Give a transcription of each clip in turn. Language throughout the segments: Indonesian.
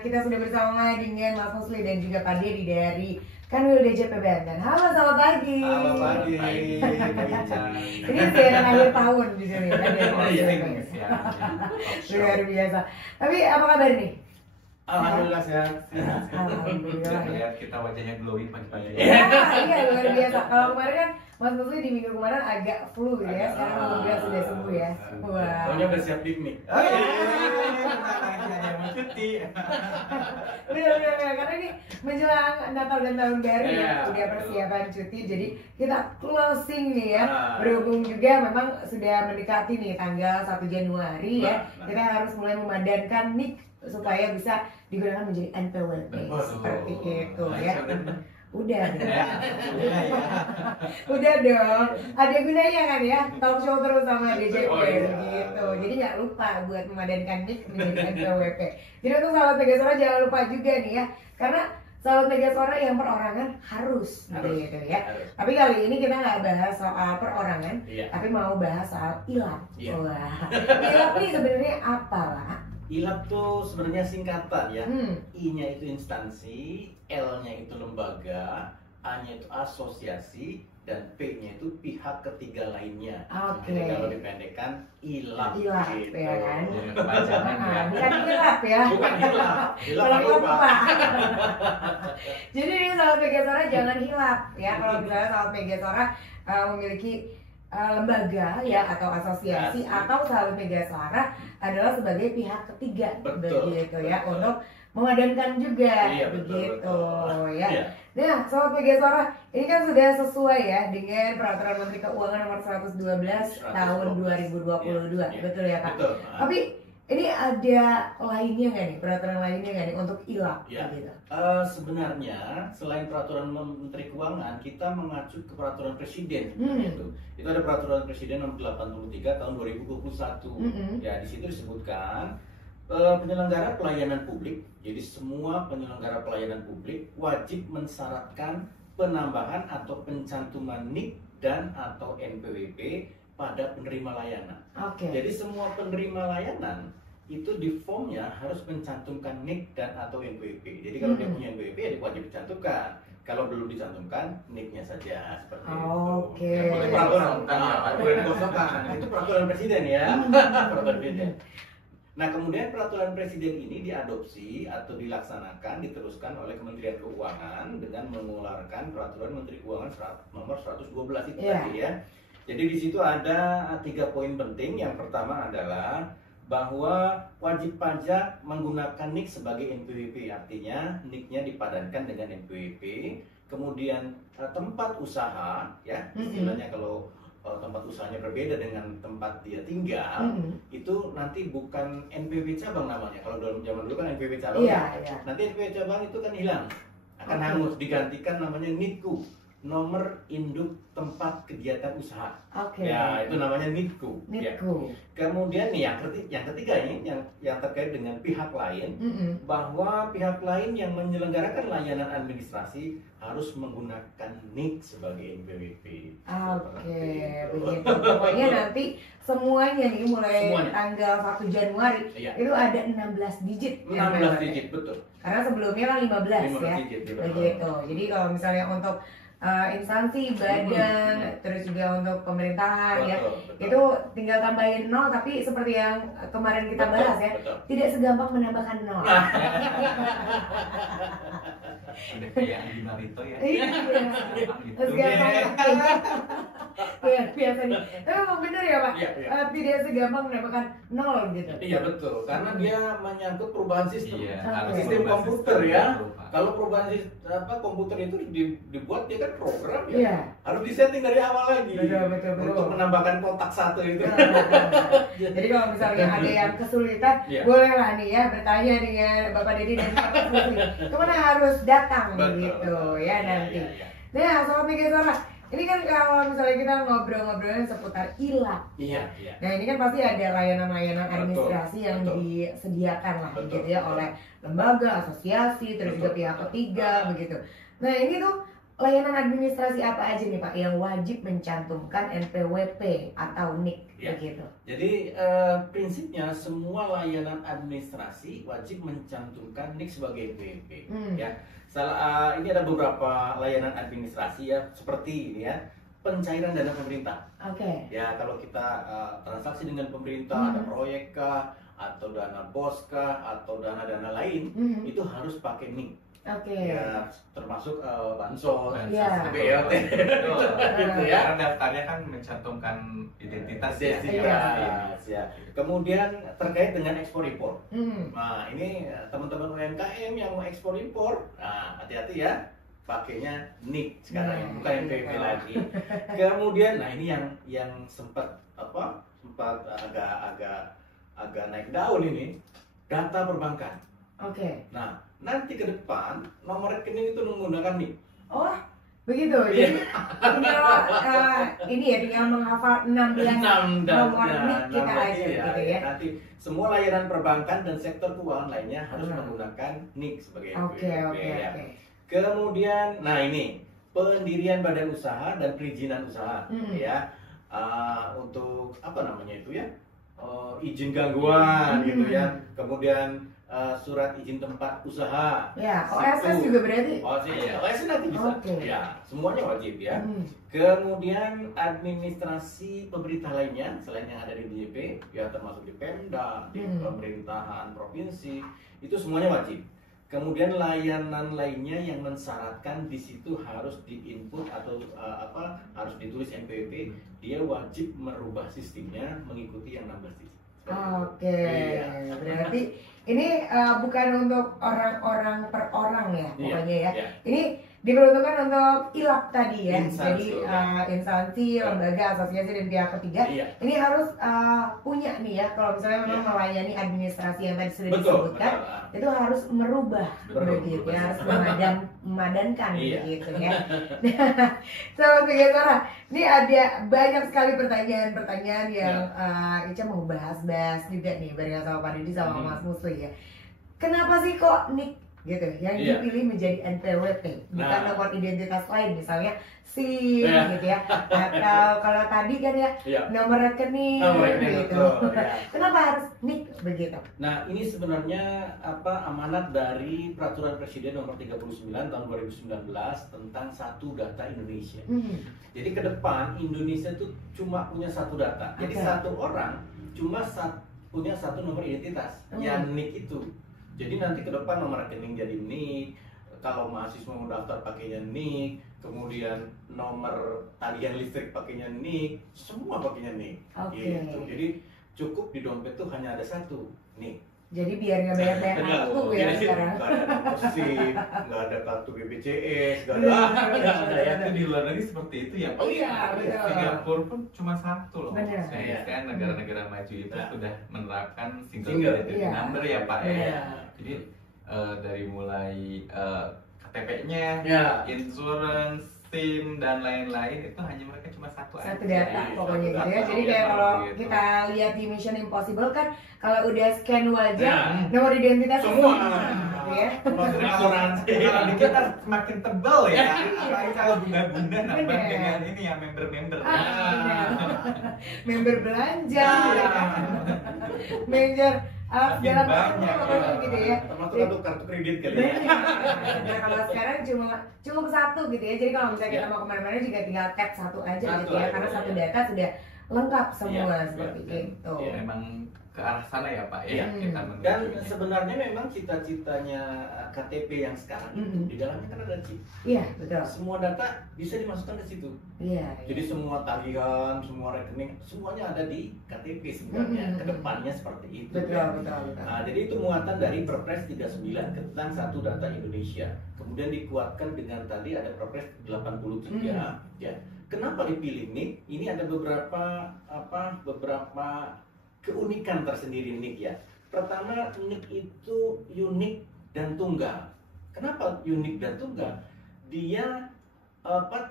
Kita sudah bersama dengan Mas Musli dan juga Pak Dedi dari Kanwil DJP Banten. Halo, selamat pagi. Halo pagi. Ini siaran akhir tahun di sini. Luar biasa. Tapi apa kabar nih? Alhamdulillah sehat. Alhamdulillah. Lihat kita wajahnya glowing pagi-pagi. Iya, luar biasa. Kalau kemarin kan Mas Musli di minggu kemarin agak flu gitu ya. Sekarang alhamdulillah sudah sembuh ya. Wah. Soalnya udah siap piknik. Cuti. Benar, karena ini menjelang Natal dan Tahun Baru ya, Iya, udah persiapan cuti, jadi kita closing nih ya. Ah. Berhubung juga memang sudah mendekati nih tanggal 1 Januari ya, Nah. kita harus mulai memadankan nik supaya bisa digunakan menjadi NPWP seperti itu ya. Udah udah dong, ada gunanya kan ya, talk show terus sama DJP gitu, jadi nggak lupa buat memadankan nik menjadi NPWP. Jadi untuk sahabat Megasora jangan lupa juga nih ya, karena sahabat Megasora yang perorangan harus gitu ya. Tapi kali ini kita nggak bahas soal perorangan, tapi mau bahas soal ilap. Wah, ilap ini sebenarnya apa lah? ILAP tuh sebenarnya singkatan ya. I-nya itu instansi, L-nya itu lembaga, A-nya itu asosiasi, dan P-nya itu pihak ketiga lainnya. Oke. Jadi kalau dipendekkan ILAP Ilap gitu. ya kan? Kepanjangan ya. Bukan ilap ya. Bukan hilap. Hilap Kalau apa? ilap apa? Jadi ini sahabat Megasora jangan hilap ya. Kalau misalnya sahabat Megasora memiliki lembaga ya atau asosiasi atau sahabat Megasora adalah sebagai pihak ketiga begitu ya, untuk memadankan juga begitu ya. Nah, sobat Megasora, ini kan sudah sesuai ya dengan Peraturan Menteri Keuangan Nomor 112 Tahun 2022, betul ya Pak? Betul. Tapi ini ada lainnya nggak nih, peraturan lainnya nggak nih untuk ILAP? Gitu? Sebenarnya selain Peraturan Menteri Keuangan, kita mengacu ke Peraturan Presiden. Itu ada Peraturan Presiden Nomor 83 Tahun 2021. Ya, di situ disebutkan penyelenggara pelayanan publik. Jadi semua penyelenggara pelayanan publik wajib mensyaratkan penambahan atau pencantuman NIK dan atau NPWP pada penerima layanan. Jadi semua penerima layanan itu di formnya harus mencantumkan NIK dan atau NPWP. Jadi kalau dia punya NPWP ya dia wajib dicantumkan. Kalau belum dicantumkan, NIK-nya saja seperti itu. Itu peraturan, boleh dikosongkan. Itu peraturan presiden ya. Peraturan presiden. Nah, kemudian peraturan presiden ini diadopsi atau dilaksanakan, diteruskan oleh Kementerian Keuangan dengan mengeluarkan Peraturan Menteri Keuangan Nomor 112 itu tadi ya. Jadi di situ ada 3 poin penting. Yang pertama adalah bahwa wajib pajak menggunakan NIK sebagai NPWP, artinya NIK-nya dipadankan dengan NPWP. Kemudian tempat usaha, ya istilahnya kalau tempat usahanya berbeda dengan tempat dia tinggal, itu nanti bukan NPWP cabang namanya. Kalau dalam zaman dulu kan NPWP cabang, nanti NPWP cabang itu kan hilang, akan hangus, digantikan namanya NIKU, nomor induk tempat kegiatan usaha. Ya, itu namanya NIKU. Ya. Kemudian nih yang ketiga ini yang terkait dengan pihak lain, bahwa pihak lain yang menyelenggarakan layanan administrasi harus menggunakan NIK sebagai NPWP. Begitu. Pokoknya nanti semuanya nih mulai tanggal 1 Januari itu ada 16 digit. 16 digit, betul. Karena sebelumnya kan 15 ya. Digit, begitu. Jadi kalau misalnya untuk instansi, badan, terus juga untuk pemerintahan ya, itu tinggal tambahin 0, tapi seperti yang kemarin kita bahas ya, tidak segampang menambahkan 0. Udah kayak Andi Narito ya. Biasa nih. Tapi memang benar ya Pak, tidak segampang menambahkan 0 gitu. Iya betul, karena dia menyangkut perubahan sistem, sistem perubahan komputer sistem, ya. Kalau perubahan komputer itu dibuat dia kan program ya, harus disetting dari awal lagi untuk menambahkan kotak satu itu. Jadi kalau misalnya ada yang kesulitan, bolehlah nih ya bertanya dengan Bapak Dedi dan Bapak Musli. Kemana harus datang begitu ya nanti. Nah, sobat Megasora, ini kan kalau misalnya kita ngobrol-ngobrolin seputar ILAP. Nah, ini kan pasti ada layanan-layanan administrasi yang disediakan lah gitu ya oleh lembaga, asosiasi, terus juga pihak ketiga begitu. Nah, ini tuh layanan administrasi apa aja nih Pak yang wajib mencantumkan NPWP atau NIK Ya. begitu? Jadi prinsipnya semua layanan administrasi wajib mencantumkan NIK sebagai NPWP. Ya, ini ada beberapa layanan administrasi ya, seperti ini ya, pencairan dana pemerintah. Oke. Ya, kalau kita transaksi dengan pemerintah, ada proyek kah, atau dana bos kah, atau dana-dana lain, itu harus pakai NIK. Oke. Ya, termasuk bansos, Iya. BLT, gitu ya. Karena daftarnya kan mencantumkan identitas ya. Identitas, ya. Kemudian terkait dengan ekspor impor. Hmm. Nah, ini teman-teman UMKM yang mau ekspor impor, nah hati-hati ya, pakainya NIK sekarang, Nah, bukan NPWP lagi. Kemudian, nah ini yang sempat agak naik daun ini, data perbankan. Oke. Nah, nanti ke depan nomor rekening itu menggunakan NIK. Oh, begitu. Jadi tinggal ini ya, tinggal menghafal 16 nomor NIK kita aja gitu ya. Nanti semua layanan perbankan dan sektor keuangan lainnya harus menggunakan NIK sebagai Oke. ya. Kemudian, nah ini pendirian badan usaha dan perizinan usaha, ya, untuk apa namanya itu ya, izin gangguan gitu ya. Kemudian surat izin tempat usaha. Ya, OSS juga berarti. OSS nanti bisa. Ya, semuanya wajib ya. Kemudian administrasi pemerintah lainnya selain yang ada di DJP, ya termasuk di Pemda, di pemerintahan provinsi, itu semuanya wajib. Kemudian layanan lainnya yang mensyaratkan di situ harus diinput atau harus ditulis NPWP, dia wajib merubah sistemnya mengikuti yang 16 sisi. Oke, berarti ini bukan untuk orang-orang per orang ya, pokoknya ya. Ini diperuntukkan untuk ILAP tadi ya. Jadi instansi, lembaga, asosiasi dan pihak ketiga ini harus punya nih ya. Kalau misalnya memang melayani administrasi yang tadi sudah disebutkan, itu harus merubah begitu ya, harus memadankan begitu ya. Sobat Pegasora, ini ada banyak sekali pertanyaan-pertanyaan yang Ica mau bahas juga nih bareng sama Pak Didi sama Mas Musli ya. Kenapa sih kok NIK gitu yang dipilih menjadi NPWP, bukan nomor identitas lain misalnya SIM gitu ya, atau kalau tadi kan ya nomor rekening gitu. Kenapa harus NIK begitu? Nah, ini sebenarnya amanat dari Peraturan Presiden Nomor 39 Tahun 2019 tentang Satu Data Indonesia. Jadi ke depan Indonesia tuh cuma punya satu data. Jadi satu orang cuma punya satu nomor identitas, yang NIK itu. Jadi nanti ke depan nomor rekening jadi NIK, kalau mahasiswa mau daftar pakainya NIK, kemudian nomor tagihan listrik pakainya NIK, semua pakainya NIK. Gitu. Jadi cukup di dompet tuh hanya ada satu, NIK. Jadi biar nggak banyak kartu ya sekarang. Nggak ada nomor SIM, nggak ada kartu BPJS, nggak ada ya. Itu di luar negeri seperti itu ya Pak. Iya, betul. Singapura pun cuma satu loh. Benar. Saya negara-negara maju itu sudah menerapkan single identity number ya Pak ya. Jadi dari mulai KTP-nya, insurance, SIM dan lain-lain itu hanya mereka cuma satu data pokoknya gitu ya. Jadi kayak kalau kita lihat di Mission Impossible kan kalau udah scan wajah nomor identitas semua gitu ya. Asuransi kita semakin tebal ya. Apalagi kalau bunda-bunda nambah dengan ini ya member-member. Member belanja, member segala macam gitu ya. Termasuk kartu kredit kali ya. Nah, kalau sekarang cuma satu gitu ya. Jadi kalau misalnya kita mau kemana-mana juga tinggal tap satu aja gitu ya. Karena satu data sudah lengkap semua seperti itu. Memang ke arah sana ya Pak ya. Kita Dan sebenarnya memang cita-citanya KTP yang sekarang itu di dalamnya kan ada chip. Iya, betul. Semua data bisa dimasukkan ke situ. Iya. Jadi semua tagihan, semua rekening, semuanya ada di KTP sebenarnya. Kedepannya seperti itu. Betul. Nah, jadi itu muatan dari Perpres 39 tentang Satu Data Indonesia. Kemudian dikuatkan dengan tadi ada Perpres 83. Ya. Kenapa dipilih NIK? Ini ada beberapa keunikan tersendiri NIK ya. Pertama, NIK itu unik dan tunggal. Kenapa unik dan tunggal? Dia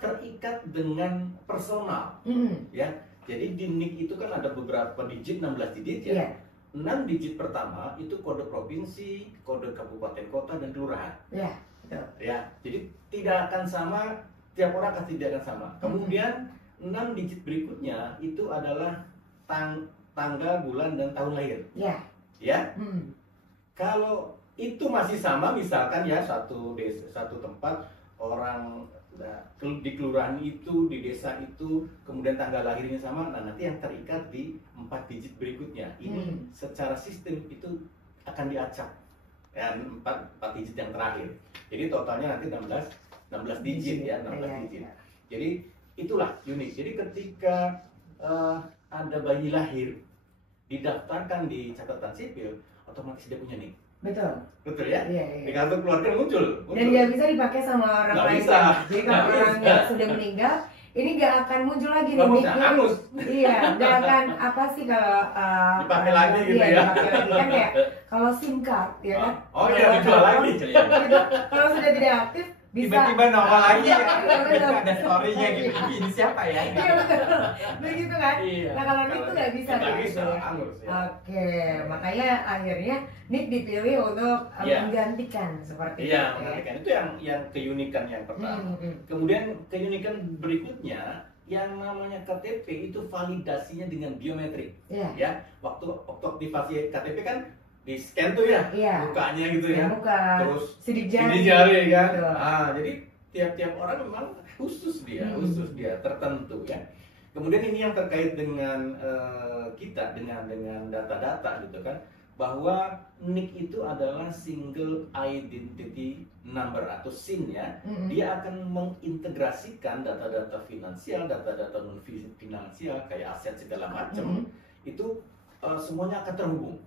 terikat dengan personal, ya. Jadi di NIK itu kan ada beberapa digit, 16 digit ya. 6 digit pertama itu kode provinsi, kode kabupaten kota dan kelurahan. Iya, betul. Ya, jadi tidak akan sama tiap orang pasti tidak akan sama. Kemudian 6 digit berikutnya itu adalah tanggal, bulan, dan tahun lahir. Ya. Ya. Kalau itu masih sama, misalkan ya satu tempat orang di kelurahan itu, di desa itu, kemudian tanggal lahirnya sama, nah nanti yang terikat di 4 digit berikutnya. Ini secara sistem itu akan diacak. Ya, 4 digit yang terakhir. Jadi totalnya nanti 16 digit ya, 16 digit. Jadi itulah unik. Jadi ketika ada bayi lahir didaftarkan di catatan sipil, otomatis dia punya nik. Betul ya? Iya. Di kartu keluarga muncul. Dan nggak bisa dipakai sama orang nggak lain. Bisa. Jadi kalau orang yang sudah meninggal, ini nggak akan muncul lagi nih. Angus. Iya, nggak akan apa sih kalau dipakai lagi gitu ya. Dipakai lagi kan kayak kalau SIM card ya kan. Oh iya, dijual lagi. Kalau sudah tidak aktif bisa tiba-tiba nongol lagi ada story-nya gitu. Ini siapa ya? Iya betul. Begitu kan? Nah kalau nik tuh nggak bisa nggak kan? bisa, Ya? angus ya. Oke, makanya akhirnya nik dipilih untuk menggantikan seperti Iya, itu. menggantikan. Itu yang keunikan yang pertama. Kemudian keunikan berikutnya yang namanya KTP itu validasinya dengan biometrik. Ya, waktu aktivasi KTP kan di scan tuh ya, mukanya gitu ya, terus sidik jari kan. Jadi tiap-tiap orang memang khusus dia tertentu ya. Kemudian ini yang terkait dengan kita dengan data-data gitu kan, bahwa NIK itu adalah single identity number atau SIN ya. Dia akan mengintegrasikan data-data finansial, data-data non finansial kayak aset segala macam itu semuanya akan terhubung.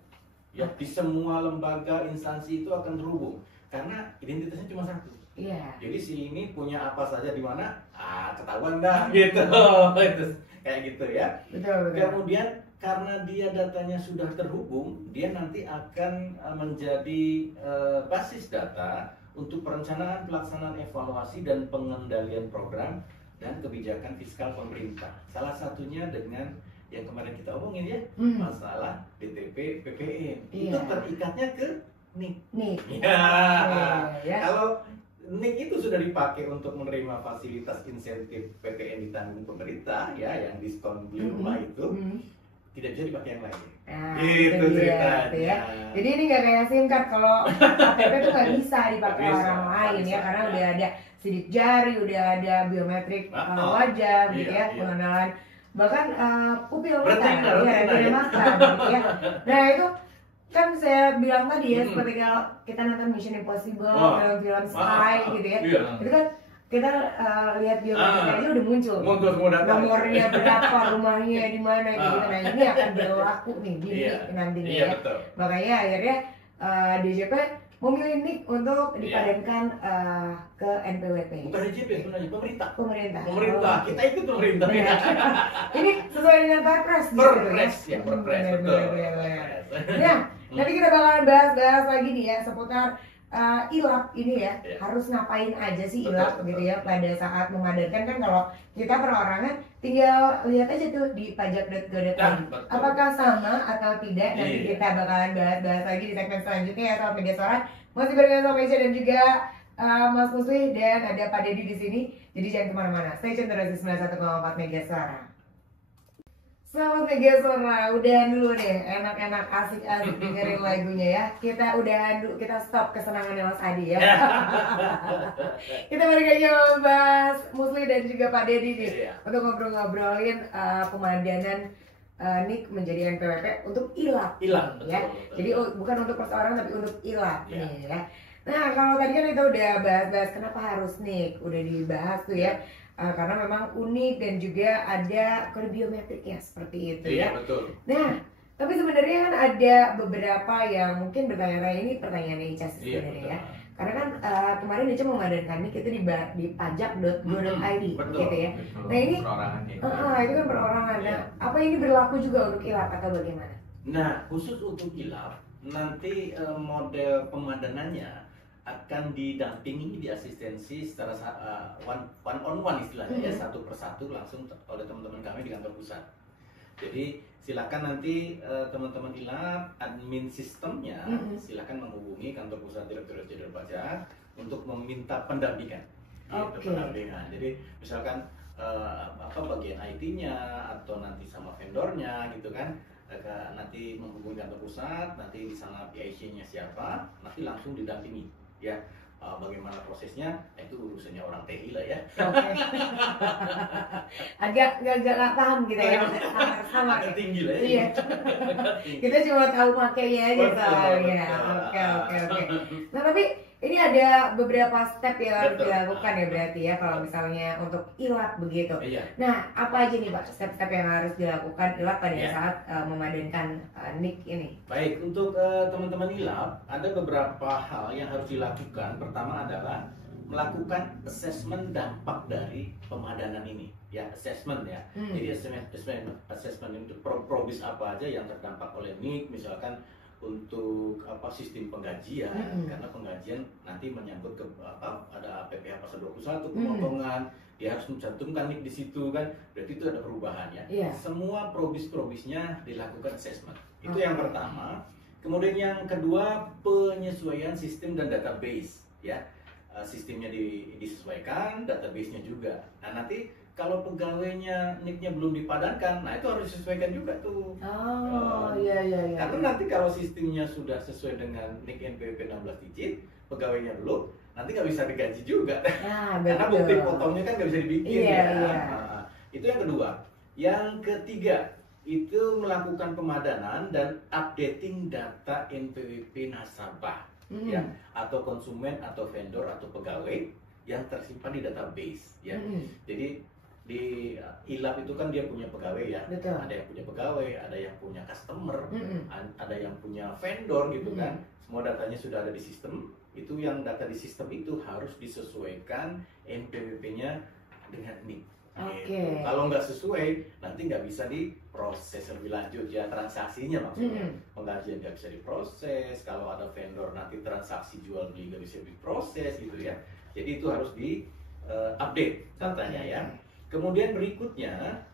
Ya, di semua lembaga instansi itu akan terhubung karena identitasnya cuma satu. Jadi si ini punya apa saja di mana, ketahuan dah gitu. Kayak gitu ya. Betul. Kemudian karena dia datanya sudah terhubung, dia nanti akan menjadi basis data untuk perencanaan, pelaksanaan, evaluasi dan pengendalian program dan kebijakan fiskal pemerintah. Salah satunya dengan yang kemarin kita omongin ya, masalah DTP PPN. Itu terikatnya ke NIK. Kalau NIK itu sudah dipakai untuk menerima fasilitas insentif PPN ditanggung pemerintah ya, yang diskon beli rumah itu tidak bisa dipakai yang lain. Itu ceritanya. Ya. Jadi ini nggak kayak SIM card, kalau KTP itu nggak bisa dipakai orang lain ya, karena udah ada sidik jari, udah ada biometrik wajah gitu ya, pengenalan bahkan pupil kita ya mata gitu ya. Nah itu kan saya bilang tadi ya, seperti kalau kita nonton Mission Impossible, film Spy gitu ya, itu kan kita lihat biometrik aja udah muncul nomornya berapa, rumahnya di mana gitu. Nah ini akan berlaku nih di nantinya ya. Makanya akhirnya DJP memilih NIK untuk dipadankan ke NPWP. Bukan DJP sebenarnya, pemerintah. Oh. Kita ikut pemerintah. Ini sesuai dengan Perpres. Perpres ya, Perpres betul. Nah, nanti kita bakalan bahas lagi nih ya seputar ILAP ini ya. Harus ngapain aja sih ILAP gitu ya pada saat memadankan. Kan kalau kita perorangan tinggal lihat aja tuh di pajak.go.id. Apakah sama atau tidak? Nanti kita bakalan bahas lagi di segmen selanjutnya ya Sobat Megasoran. Masih barengan sama Isya dan juga Mas Musli, dan ada Pak Dedi di sini. Jadi jangan kemana-mana. Stay tune terus di 91,4 Megasoran. Selamat Megasora, udahan dulu deh, enak-enak, asik-asik dengerin lagunya ya. Kita udahan dulu, kita stop kesenangannya Mas Adi ya. Kita balik lagi sama Mas Musli dan juga Pak Dedi nih untuk ngobrol-ngobrolin pemadanan NIK menjadi NPWP untuk ILAP ya. Betul. Jadi bukan untuk perseorangan tapi untuk ILAP nih ya. Nah kalau tadi kan kita udah bahas-bahas kenapa harus NIK, udah dibahas tuh ya. Karena memang unik dan juga ada kode biometriknya seperti itu ya. Betul. Nah, tapi sebenarnya kan ada beberapa yang mungkin bertanya-tanya, ini pertanyaan Ica sebenarnya ya. Karena kan kemarin Ica memadankan NIK itu di pajak.go.id gitu ya. Nah ini itu kan perorangan. Nah, apa ini berlaku juga untuk ILAP atau bagaimana? Nah, khusus untuk ILAP nanti model pemadanannya akan didampingi, diasistensi secara one on one istilahnya ya, satu persatu langsung oleh teman-teman kami di kantor pusat. Jadi silakan nanti teman-teman ILAP, admin sistemnya silakan menghubungi kantor pusat Direktorat Jenderal Pajak untuk meminta pendampingan. gitu, pendampingan. Jadi misalkan bagian IT-nya atau nanti sama vendornya gitu kan, nanti menghubungi kantor pusat, nanti di sana PIC-nya siapa, nanti langsung didampingi ya. Bagaimana prosesnya itu urusannya orang TI lah ya. Agak nggak paham gitu ya, sama agak tinggi lah ya. Iya. Kita cuma tahu makainya aja soalnya. Oke. Nah tapi ini ada beberapa step yang harus dilakukan ya berarti ya kalau misalnya untuk ILAP begitu. Iya. Nah apa aja nih Pak step-step yang harus dilakukan ILAP pada saat memadankan NIC ini? Baik, untuk teman-teman ILAP ada beberapa hal yang harus dilakukan. Pertama adalah melakukan assessment dampak dari pemadanan ini ya, assessment ya. Jadi assessment untuk probis apa aja yang terdampak oleh NIC, misalkan untuk sistem penggajian, karena penggajian nanti menyangkut ke ada PPh pasal 21 pemotongan, dia harus mencantumkan NIC di situ kan, berarti itu ada perubahan ya. Semua probisnya dilakukan assessment, itu yang pertama. Kemudian yang kedua, penyesuaian sistem dan database ya. Sistemnya disesuaikan, database-nya juga. Nah nanti kalau pegawainya NIC-nya belum dipadankan, nah itu harus disesuaikan juga tuh. Iya. Karena nanti kalau sistemnya sudah sesuai dengan NIC NPWP 16 digit, pegawainya belum, nanti nggak bisa digaji juga. Karena bukti potongnya kan nggak bisa dibikin ya. Nah, itu yang kedua. Yang ketiga, itu melakukan pemadanan dan updating data NPWP nasabah. Ya, atau konsumen atau vendor atau pegawai yang tersimpan di database ya. Jadi di ILAP itu kan dia punya pegawai ya. Betul. Ada yang punya pegawai, ada yang punya customer, ada yang punya vendor gitu kan. Semua datanya sudah ada di sistem. Itu yang data di sistem itu harus disesuaikan NPWP-nya dengan NIC. Gitu. Kalau nggak sesuai, nanti nggak bisa diproses lebih lanjut ya, transaksinya maksudnya. Penggajian nggak bisa diproses, kalau ada vendor nanti transaksi jual beli nggak bisa diproses gitu ya. Jadi itu harus di update datanya ya. Kemudian berikutnya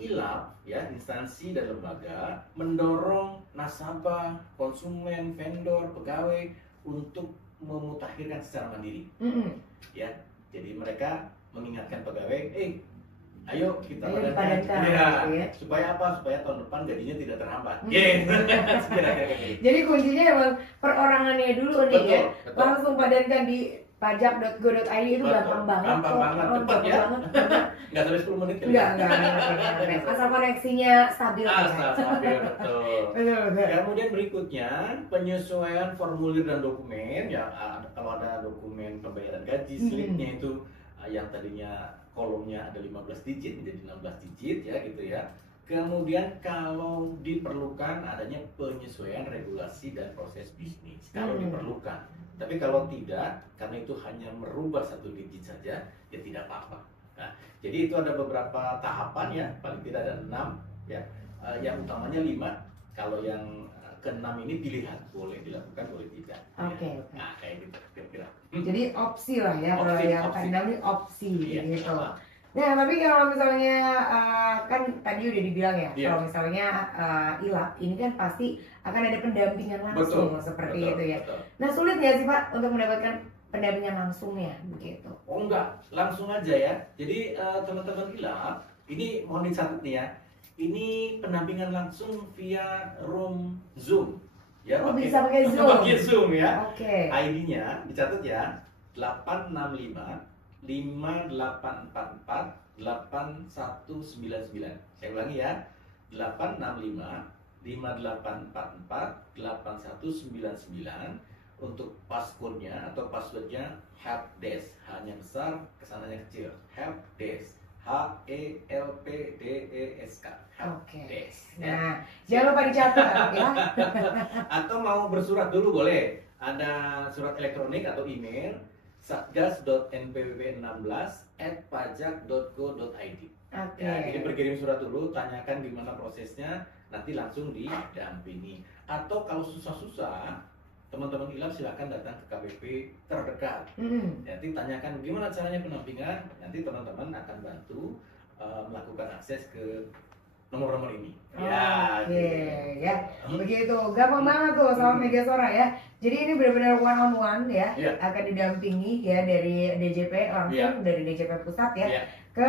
ILAP ya, instansi dan lembaga mendorong nasabah, konsumen, vendor, pegawai untuk memutakhirkan secara mandiri. Ya, jadi mereka mengingatkan pegawai, ayo kita padankan ya. Supaya apa? Supaya tahun depan gajinya tidak terhambat. Jadi kuncinya emang perorangannya dulu nih ya. Langsung padankan di pajak.go.id itu gampang banget. Gampang banget, cepat ya. Nggak sampai 10 menit. Enggak. Asal koneksinya stabil. Stabil, betul. Kemudian berikutnya, penyesuaian formulir dan dokumen ya. Kalau ada dokumen pembayaran gaji, slipnya itu yang tadinya kolomnya ada 15 digit menjadi 16 digit ya gitu ya. Kemudian kalau diperlukan adanya penyesuaian regulasi dan proses bisnis kalau diperlukan. Tapi kalau tidak, karena itu hanya merubah 1 digit saja, ya tidak apa-apa. Nah, jadi itu ada beberapa tahapan ya, paling tidak ada 6 ya. Yang utamanya 5. Kalau yang ke-6 ini pilihan, boleh dilakukan, boleh tidak. Oke. Nah, kayak gitu kira-kira. Jadi opsi lah ya, kalau yang ke-6 ini opsi gitu. Nah, tapi kalau misalnya kan tadi udah dibilang ya, kalau misalnya ILAP ini kan pasti akan ada pendampingan langsung seperti itu ya. Nah, sulit nggak sih Pak untuk mendapatkan pendampingan langsungnya begitu? Oh enggak, langsung aja ya. Jadi teman-teman ILAP, ini mohon dicatat nih ya. Ini pendampingan langsung via room Zoom. Ya, bisa pakai Zoom. Pakai Zoom ya. ID-nya dicatat ya. 865 5844 8199. Saya ulangi ya. 865 5844 8199. Untuk passcode-nya atau password-nya helpdesk, hanya besar, kesananya kecil. Helpdesk. HELPDESK. Nah, jangan lupa dicatat ya. Atau mau bersurat dulu boleh. Ada surat elektronik atau email satgas.npwp16@pajak.go.id. Ya, jadi berkirim surat dulu, tanyakan gimana prosesnya, nanti langsung didampingi. Atau kalau susah-susah, teman-teman ILAP silakan datang ke KPP terdekat. Nanti tanyakan gimana caranya pendampingan, nanti teman-teman akan bantu melakukan akses ke nomor-nomor ini. Oke, ya. Begitu. Gampang banget tuh sama Mega Suara ya. Jadi ini benar-benar one on one ya. Akan didampingi ya dari DJP langsung dari DJP pusat ya. Ke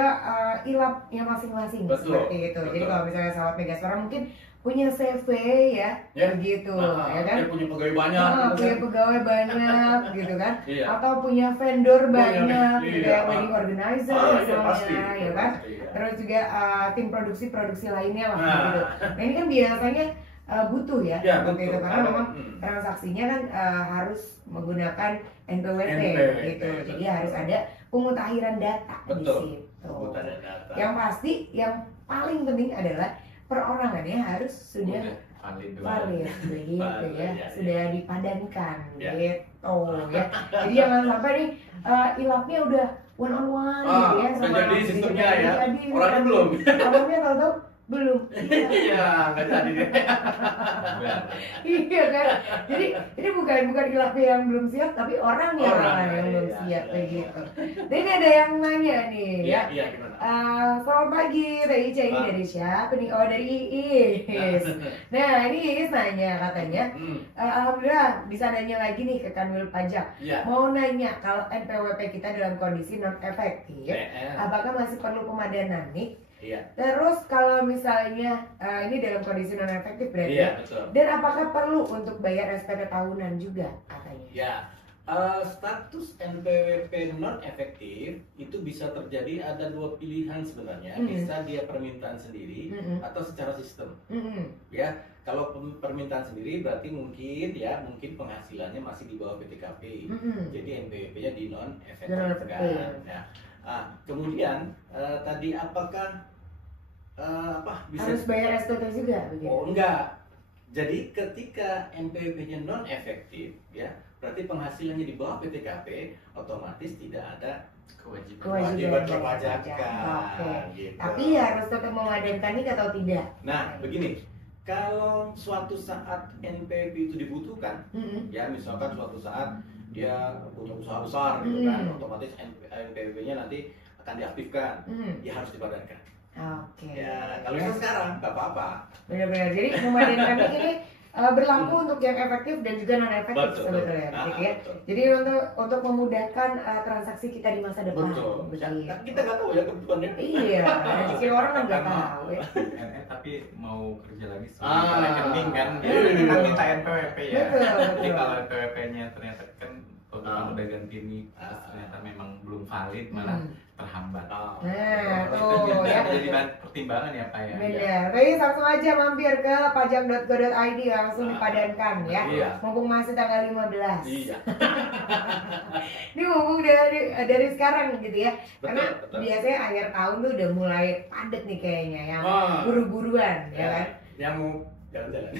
ilapnya masing-masing seperti itu. Jadi kalau misalnya sahabat Mega Suara mungkin punya CV ya, begitu ya kan? Dia punya pegawai banyak, punya pegawai banyak gitu kan? Atau punya vendor banyak, gitu ya, wedding organizer misalnya, ya kan? Terus juga tim produksi lainnya lah, gitu. Nah ini kan biasanya butuh ya, seperti itu karena memang transaksinya kan harus menggunakan NPWP gitu, jadi harus ada pemutahiran data di situ. Yang pasti, yang paling penting adalah perorangannya harus sudah valid begitu ya, sudah dipadankan gitu ya. Jadi jangan sampai nih ilapnya udah one on one gitu ya, sama jadi sistemnya ya, orangnya belum, orangnya tahu-tahu belum. Iya, nggak jadi deh. Iya kan, jadi ini bukan ilapnya yang belum siap, tapi orangnya yang belum siap kayak gitu. Dan ini ada yang nanya nih ya. Selamat pagi Teh Ica, ini dari siapa nih? Oh dari Iis. Nah ini Iis nanya katanya, alhamdulillah bisa nanya lagi nih ke Kanwil Pajak. Mau nanya kalau NPWP kita dalam kondisi non efektif, apakah masih perlu pemadanan nih? Terus kalau misalnya ini dalam kondisi non efektif berarti, dan apakah perlu untuk bayar SPT tahunan juga katanya? Status NPWP non efektif itu bisa terjadi, ada dua pilihan sebenarnya, bisa dia permintaan sendiri atau secara sistem. Ya, kalau permintaan sendiri berarti mungkin penghasilannya masih di bawah PTKP, jadi NPWP-nya di non efektif kan. Kemudian tadi apakah bisa harus bayar SPT juga begitu? Oh enggak. Jadi ketika NPWP-nya non efektif ya, berarti penghasilannya di bawah PTKP, otomatis tidak ada kewajiban perpajakan. Gitu. Tapi harus tetap memadankan nik atau tidak? Nah, begini. Kalau suatu saat NPWP itu dibutuhkan, ya misalkan suatu saat dia punya usaha besar gitu kan, otomatis NPWP-nya nanti akan diaktifkan, ya harus dipadankan. Ya, kalau itu sekarang nggak apa-apa. Benar-benar. Jadi memadankan ini berlaku untuk yang efektif dan juga non efektif sebetulnya, gitu ya. Jadi untuk memudahkan transaksi kita di masa depan. Betul. Kan kita nggak tahu ya kebutuhannya. Iya, jadi orang nggak tahu ya. Tapi mau kerja lagi soal rekening kan, kita minta NPWP ya. Jadi kalau NPWP-nya ternyata kan udah ganti nih, ternyata memang belum valid, malah terhambat. Tuh ya. Jadi pertimbangan ya Pak ya. Benar. Jadi langsung aja mampir ke pajak.go.id langsung dipadankan ya. Mumpung masih tanggal 15. Iya. Ini mumpung dari sekarang gitu ya. Karena biasanya akhir tahun tuh udah mulai padat nih kayaknya, yang buru-buruan ya kan. Yang mau jalan-jalan.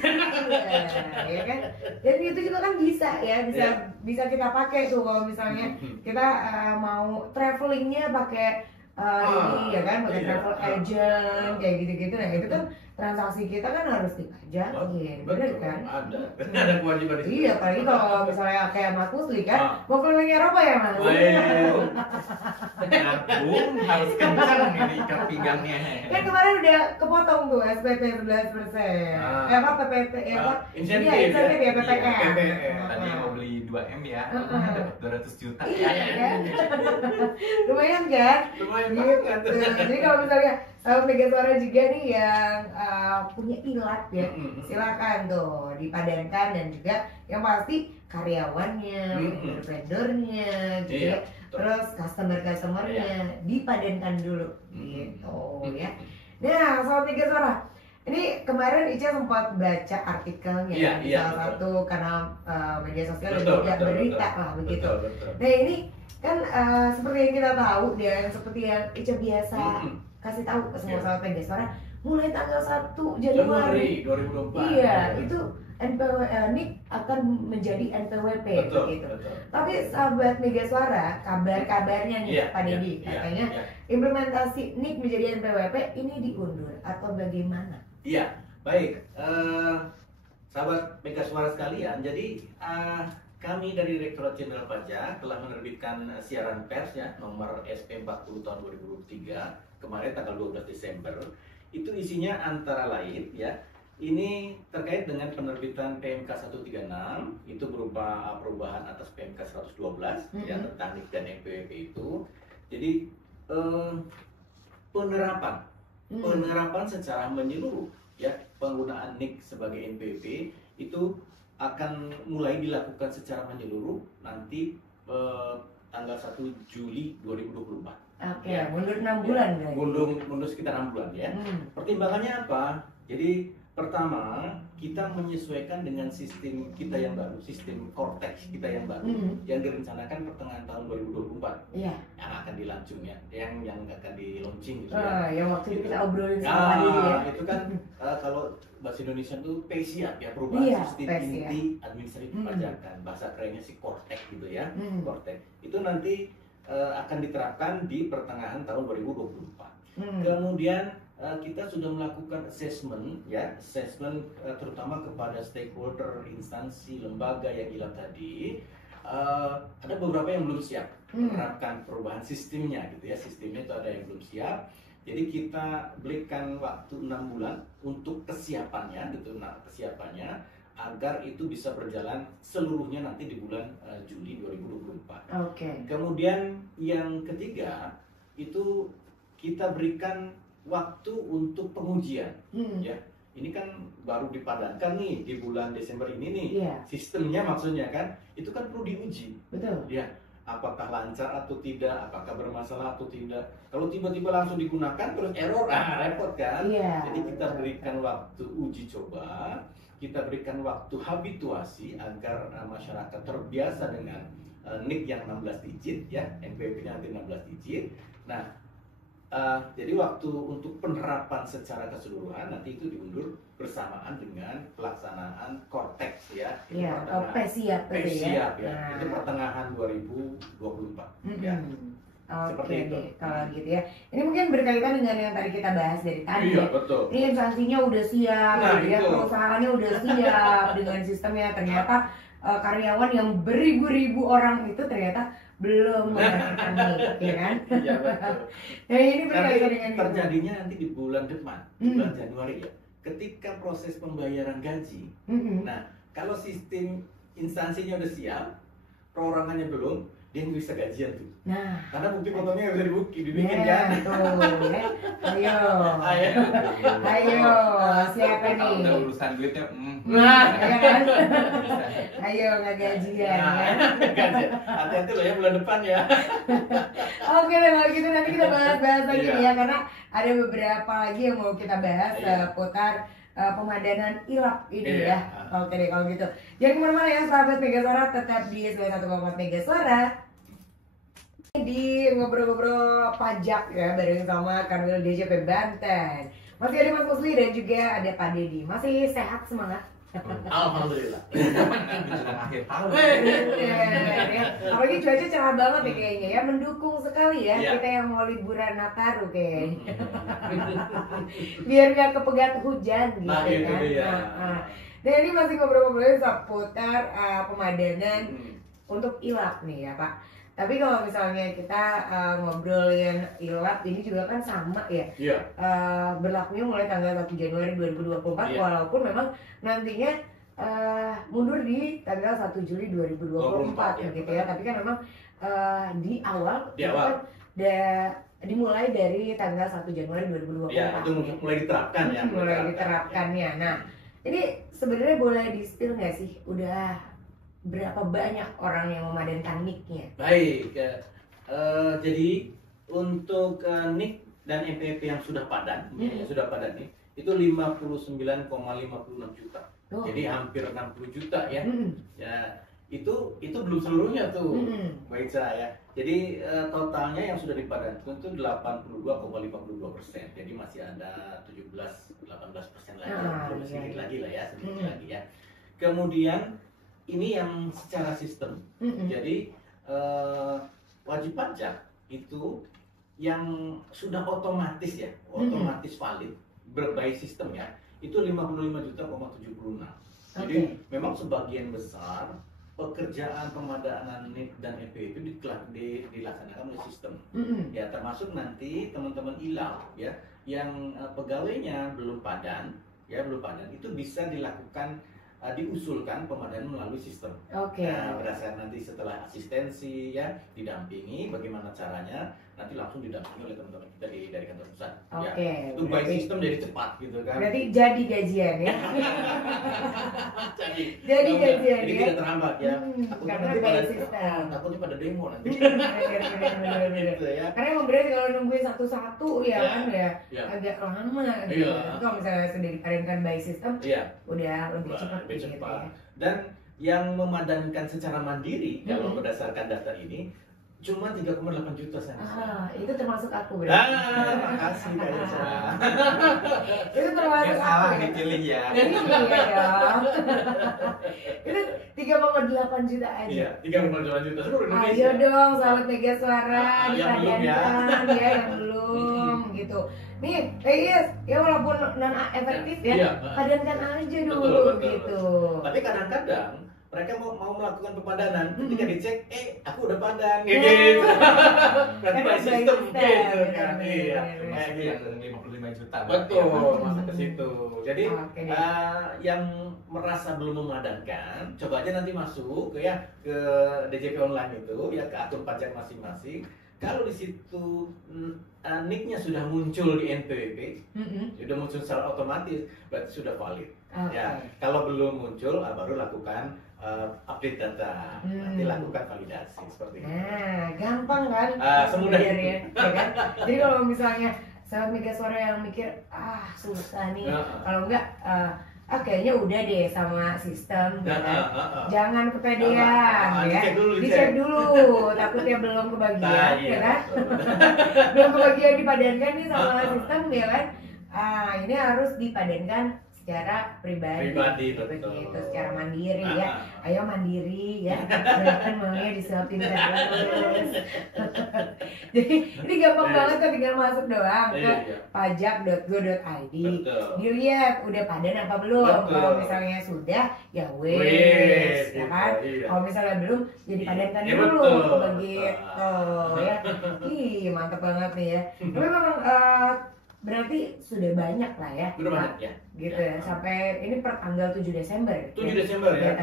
Ya kan? Dan itu juga kan bisa ya, bisa kita pakai tuh kalau misalnya kita mau travelingnya pakai ini ya kan, pakai travel agent kayak gitu-gitu. Nah itu kan transaksi kita kan harus dipajakin, bener kan? Ada kewajiban itu. Iya, apalagi kalau misalnya kayak Mas Musli kan, mau keliling Eropa ya Mas? Nabung harus kencang ini ikat pinggangnya. Kan kemarin udah kepotong tuh SPT 11%. Apa PPT apa? Insentif ya PPR. Tadi mau beli 2M ya, dapat 200 juta ya. Lumayan kan? Lumayan banget. Jadi kalau misalnya sahabat Mega Suara juga nih yang punya ilat ya, silakan tuh dipadankan, dan juga yang pasti karyawannya, vendor-vendornya gitu ya. Terus customer-customernya dipadankan dulu gitu ya. Nah, sahabat Mega Suara, ini kemarin Ica sempat baca artikelnya di salah satu kanal media sosial dan juga berita lah begitu. Nah ini kan seperti yang kita tahu dan seperti yang Ica biasa kasih tahu ke semua sahabat Mega Suara, mulai tanggal 1 Januari 2024. Iya, itu NIK akan menjadi NPWP gitu. Tapi sahabat Mega Suara, kabarnya nih Pak Deddy katanya implementasi NIK menjadi NPWP ini diundur atau bagaimana? Iya, baik. Sahabat Mega Suara sekalian, jadi kami dari Direktorat Jenderal Pajak telah menerbitkan siaran pers ya nomor SP 40 tahun 2023 kemarin tanggal 12 Desember itu isinya antara lain ya. Ini terkait dengan penerbitan PMK 136, itu berupa perubahan atas PMK 112 ya, tentang NIK dan NPWP itu. Jadi penerapan secara menyeluruh ya, penggunaan NIK sebagai NPWP itu akan mulai dilakukan secara menyeluruh nanti tanggal 1 Juli 2024. Oke, ya. mundur 6 bulan ya, mundur sekitar 6 bulan ya. Pertimbangannya apa? Jadi pertama, kita menyesuaikan dengan sistem kita yang baru, sistem Cortex kita yang baru, yang direncanakan pertengahan tahun 2024, yang akan dilaunching ya, yang akan di launching gitu ya. Yang waktu itu kita obrolin sama tadi ya. Itu kan kalau bahasa Indonesia itu PSIAP ya, perubahan sistem inti administratif perpajakan, bahasa kerennya si Cortex gitu ya, Cortex. Itu nanti akan diterapkan di pertengahan tahun 2024. Kemudian kita sudah melakukan assessment ya, terutama kepada stakeholder, instansi, lembaga yang ILAP tadi. Ada beberapa yang belum siap menerapkan perubahan sistemnya gitu ya, sistemnya itu ada yang belum siap. Jadi kita berikan waktu 6 bulan untuk kesiapannya gitu, kesiapannya agar itu bisa berjalan seluruhnya nanti di bulan Juli 2024. Kemudian yang ketiga itu kita berikan waktu untuk pengujian ya. Ini kan baru dipadatkan nih di bulan Desember ini nih. Sistemnya maksudnya kan itu kan perlu diuji. Betul. Ya, apakah lancar atau tidak, apakah bermasalah atau tidak. Kalau tiba-tiba langsung digunakan terus error, repot kan. Jadi kita berikan waktu uji coba, kita berikan waktu habituasi agar masyarakat terbiasa dengan NIK yang 16 digit ya, NPWP-nya nanti 16 digit. Nah, jadi waktu untuk penerapan secara keseluruhan nanti itu diundur bersamaan dengan pelaksanaan Cortex ya. PSIAP ya. Itu pertengahan 2024 ya. Seperti itu. Kalau gitu ya. Ini mungkin berkaitan dengan yang tadi kita bahas dari tadi. Iya, betul. Ini instansinya udah siap, perusahaannya udah siap dengan sistemnya. Ternyata karyawan yang beribu-ribu orang itu ternyata belum menggunakan NIK, ya kan? Iya, betul. Nah, ini berkaitan dengan terjadinya nanti di bulan depan, bulan Januari ya. Ketika proses pembayaran gaji. Nah, kalau sistem instansinya udah siap, perorangannya belum, dia nggak bisa gajian tuh. Nah, karena bukti fotonya nggak bisa dibikin kan? Betul. Ayo, siapa nih? Udah urusan duitnya, ya kan? Ayo nggak gajian. Hati-hati loh ya bulan depan ya. Oke deh, kalau gitu nanti kita bahas lagi ya, karena ada beberapa lagi yang mau kita bahas seputar pemadanan ILAP ini ya. Oke deh kalau gitu. Jangan kemana-mana ya sahabat Mega Suara, tetap di 91,4 Mega Suara. Di ngobrol-ngobrol pajak ya bareng sama Kanwil DJP Banten. Masih ada Mas Musli dan juga ada Pak Dedi. Masih sehat, semangat? Alhamdulillah. Akhir tahun. Apalagi cuaca cerah banget ya kayaknya ya, mendukung sekali ya kita yang mau liburan Nataru kayaknya. Biar nggak kepegat hujan gitu kan. Dan ini masih ngobrol-ngobrolin seputar pemadanan untuk ILAP nih ya Pak. Tapi kalau misalnya kita ngobrolin ILAP ini juga kan sama ya. Berlakunya mulai tanggal 1 Januari 2024 walaupun memang nantinya mundur di tanggal 1 Juli 2024 gitu ya. Tapi kan memang di awal kan dimulai dari tanggal 1 Januari 2024. Ya, itu mulai diterapkan ya. Mulai diterapkannya. Nah, ini sebenarnya boleh di-spill nggak sih? Udah berapa banyak orang yang memadankan NIK-nya? Baik, jadi untuk NIK dan NPWP yang sudah padan, nih, itu 59,56 juta. Jadi hampir 60 juta ya. Ya, itu belum seluruhnya tuh, baik saya. Jadi totalnya yang sudah dipadankan itu 82,52%. Jadi masih ada 17-18% lagi, sedikit lagi lah ya, sedikit lagi ya. Kemudian ini yang secara sistem. Jadi wajib pajak itu yang sudah otomatis ya, otomatis valid berbasis sistem ya, itu 55,76 juta. Jadi memang sebagian besar pekerjaan pemadanan NIK dan NPWP dilaksanakan oleh sistem. Ya, termasuk nanti teman-teman ILAP ya yang pegawainya belum padan itu bisa dilakukan diusulkan pemadanan melalui sistem. Nah, berdasarkan nanti setelah asistensi ya didampingi bagaimana caranya, nanti langsung didampingi oleh teman-teman kita dari kantor pusat. Ya, itu by sistem jadi cepat gitu kan. Berarti jadi gajian ya. jadi gajian jadi ya. tidak terhambat ya. Karena by sistem. Takutnya pada demo nanti. Gitu ya. Karena emang berarti kalau nungguin satu-satu ya kan ya agak lama gitu. Kalau misalnya sudah dipadankan by system, udah lebih cepat. Gitu ya. Dan yang memadankan secara mandiri kalau berdasarkan data ini cuma 3,8 juta saja. Itu termasuk aku berarti. Makasih Kak Elsa. Itu termasuk salah aku. dipilih ya. Iya ya. Itu 3,8 juta aja. Iya, 3,8 juta seluruh Indonesia. Ayo dong sahabat Mega Suara yang belum dipadankan ya yang belum gitu. Nih, yes, ya walaupun non efektif ya, padankan aja dulu gitu. Tapi kadang-kadang mereka mau melakukan pemadanan, ketika dicek, aku udah padan, gitu. Berarti by system, gitu kan. Iya, kayak yang 55 juta. Betul, masa ke situ. Jadi yang merasa belum memadankan, coba aja nanti masuk ke DJP online itu, ya ke akun pajak masing-masing. Kalau di situ NIK-nya sudah muncul di NPWP, sudah muncul secara otomatis, berarti sudah valid. Ya, kalau belum muncul, baru lakukan update data, nanti lakukan validasi seperti itu. Gampang kan? Semudah itu. Ya kan? Jadi kalau misalnya sahabat Mega Suara yang mikir, susah nih, kalau enggak kayaknya udah deh sama sistem gitu kan. Jangan kepedean ya. Dicek dulu. Takutnya belum kebagian ya kan. Belum kebagian dipadankan nih sama sistem ya kan. Ini harus dipadankan secara pribadi begitu, secara mandiri ya. Ayo mandiri ya. Silakan maunya disuapin terus. Jadi ini gampang banget kan, tinggal masuk doang ke pajak.go.id. Dilihat udah padan apa belum. Kalau misalnya sudah ya wes ya kan. Kalau misalnya belum jadi padankan dulu begitu ya. Mantap banget nih ya. Tapi memang berarti sudah banyak lah ya. Sudah banyak ya. Gitu ya. Sampai ini per tanggal 7 Desember. 7 Desember ya.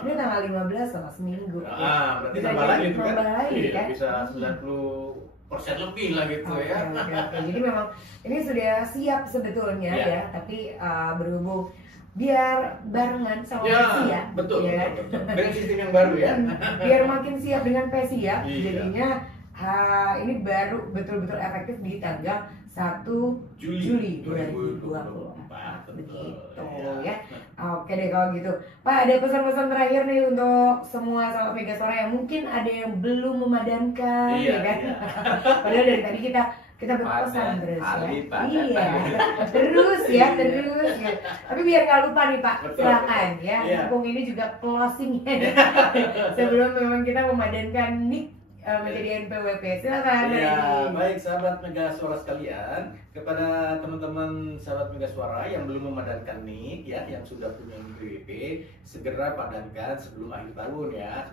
Ini tanggal 15 sama seminggu. Berarti tambah lagi itu kan. Kan? Bisa 90% lebih lah gitu ya. Jadi memang ini sudah siap sebetulnya ya, tapi berhubung biar barengan sama Pesia. Betul. Dengan sistem yang baru ya. Biar makin siap dengan Pesia, jadinya ini baru betul-betul efektif di tanggal 1 Juli 2024 begitu ya. Oke deh kalau gitu. Pak, ada pesan-pesan terakhir nih untuk semua sahabat Mega Suara yang mungkin ada yang belum memadankan ya kan. Padahal dari tadi kita berpesan terus ya. Terus ya. Tapi biar nggak lupa nih Pak, silakan ya. Mumpung ini juga closingnya sebelum memang kita memadankan NIK menjadi NPWP, silakan. Baik sahabat Mega Suara sekalian, kepada teman-teman sahabat Mega Suara yang belum memadankan NIK ya, yang sudah punya NPWP, segera padankan sebelum akhir tahun ya,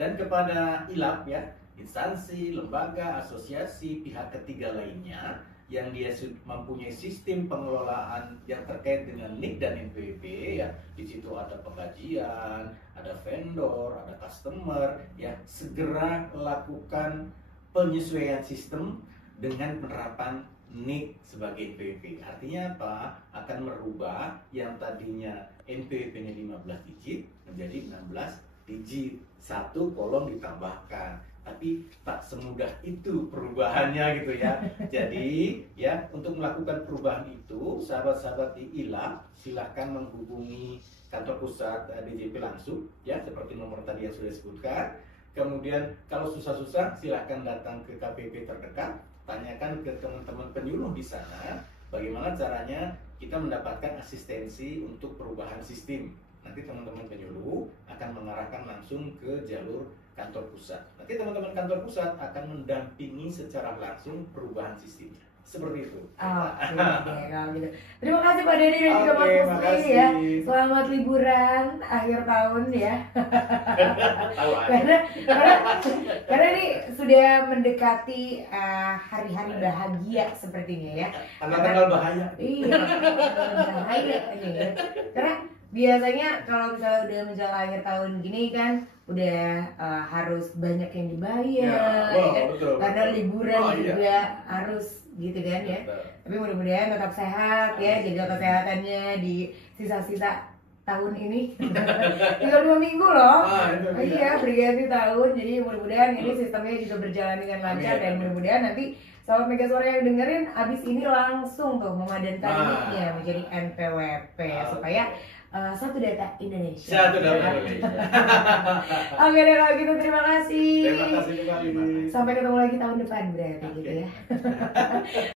Dan kepada ILAP ya, instansi, lembaga, asosiasi, pihak ketiga lainnya yang dia mempunyai sistem pengelolaan yang terkait dengan NIK dan NPWP ya, di situ ada pengkajian, ada vendor, ada customer ya, segera lakukan penyesuaian sistem dengan penerapan NIK sebagai NPWP. Artinya apa? Akan merubah yang tadinya NPWP-nya 15 digit menjadi 16 digit, 1 kolom ditambahkan. Tapi tak semudah itu perubahannya gitu ya. Jadi ya, untuk melakukan perubahan itu, sahabat-sahabat di ILAP silahkan menghubungi kantor pusat DJP langsung ya, seperti nomor tadi yang sudah disebutkan. Kemudian kalau susah-susah silahkan datang ke KPP terdekat, tanyakan ke teman-teman penyuluh di sana bagaimana caranya kita mendapatkan asistensi untuk perubahan sistem. Nanti teman-teman penyuluh akan mengarahkan langsung ke jalur kantor pusat. Nanti teman-teman kantor pusat akan mendampingi secara langsung perubahan sistemnya. seperti itu. Oke, kalau gitu. Terima kasih Pak Denny dan juga Mas Musli makasih. ya. Selamat liburan akhir tahun ya. karena ini sudah mendekati hari-hari bahagia sepertinya ya. Tanggal-tanggal bahaya. Iya, bahaya ini ya. Karena biasanya kalau misalnya udah menjelang akhir tahun gini kan udah harus banyak yang dibayar ya kan? Betul, Karena liburan juga iya. harus gitu kan ya. Betul. Tapi mudah-mudahan tetap sehat ya, jaga kesehatannya di sisa-sisa tahun ini. Tinggal 2 minggu loh. Iya, berganti tahun. Jadi mudah-mudahan ini sistemnya juga berjalan dengan lancar. Dan mudah-mudahan nanti Sobat Mega Suara yang dengerin abis ini langsung tuh memadankan mic-nya menjadi NPWP supaya satu data Indonesia. Satu data Indonesia. Oke deh kalau gitu terima kasih. Terima kasih kembali. Sampai ketemu lagi tahun depan berarti gitu ya.